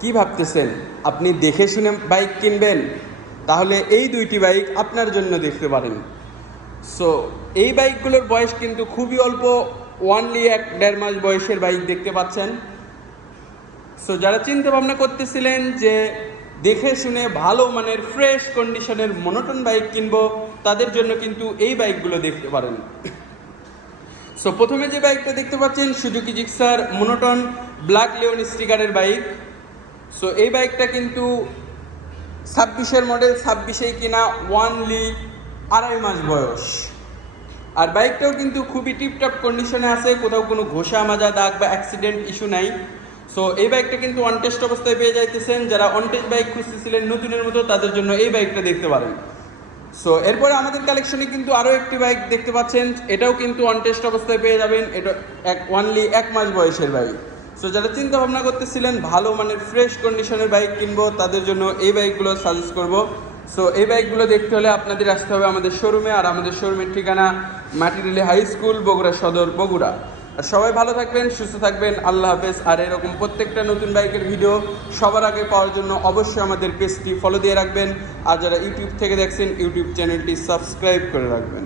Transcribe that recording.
কি ভাবতেছেন? আপনি দেখে শুনে বাইক কিনবেন? তাহলে এই দুইটি বাইক আপনার জন্য দেখতে পারেন। সো এই বাইকগুলোর বয়স কিন্তু খুবই অল্প, ওয়ানলি 1-1.5 মাস বয়সের বাইক দেখতে পাচ্ছেন। সো যারা চিন্তা ভাবনা করতেছিলেন যে দেখে শুনে ভালো মানের ফ্রেশ কন্ডিশনের মনোটন বাইক কিনবো, তাদের জন্য কিন্তু এই বাইকগুলো দেখতে পারেন। সো প্রথমে যে বাইকটা দেখতে পাচ্ছেন Suzuki Gixxer monotone black Leon স্টিকারের বাইক। সো এই বাইকটা কিন্তু 26-এর মডেল, 26-এই কিনা, ওয়ানলি 2.5 মাস বয়স। আর বাইকটাও কিন্তু খুবই টিপটপ কন্ডিশনে আছে, কোথাও কোনো ঘষা মাজা দাগ বা অ্যাক্সিডেন্ট ইস্যু নাই। সো এই বাইকটা কিন্তু অন টেস্ট অবস্থায় পেয়ে যাইতেছেন। যারা অন টেস্ট বাইক খুঁজতেছিলেন নতুনের মতো, তাদের জন্য এই বাইকটা দেখতে পারেন। সো এরপরে আমাদের কালেকশনে কিন্তু আরও একটি বাইক দেখতে পাচ্ছেন, এটাও কিন্তু অন টেস্ট অবস্থায় পেয়ে যাবেন। এটা ওয়ানলি 1 মাস বয়সের বাইক। সো যারা চিন্তা ভাবনা করতেছিলেন ভালো মানের ফ্রেশ কন্ডিশনের বাইক কিনবো, তাদের জন্য এই বাইকগুলো সাজেস্ট করব। সো এই বাইকগুলো দেখতে হলে আপনাদের আসতে হবে আমাদের শোরুমে, আর আমাদের শোরুমের ঠিকানা মাটিরেলি হাই স্কুল, বগুড়া সদর, বগুড়া। আর সবাই ভালো থাকবেন, সুস্থ থাকবেন, আল্লাহ হাফেজ। আর এরকম প্রত্যেকটা নতুন বাইকের ভিডিও সবার আগে পাওয়ার জন্য অবশ্যই আমাদের পেজটি ফলো দিয়ে রাখবেন। আর যারা ইউটিউব থেকে দেখছেন, ইউটিউব চ্যানেলটি সাবস্ক্রাইব করে রাখবেন।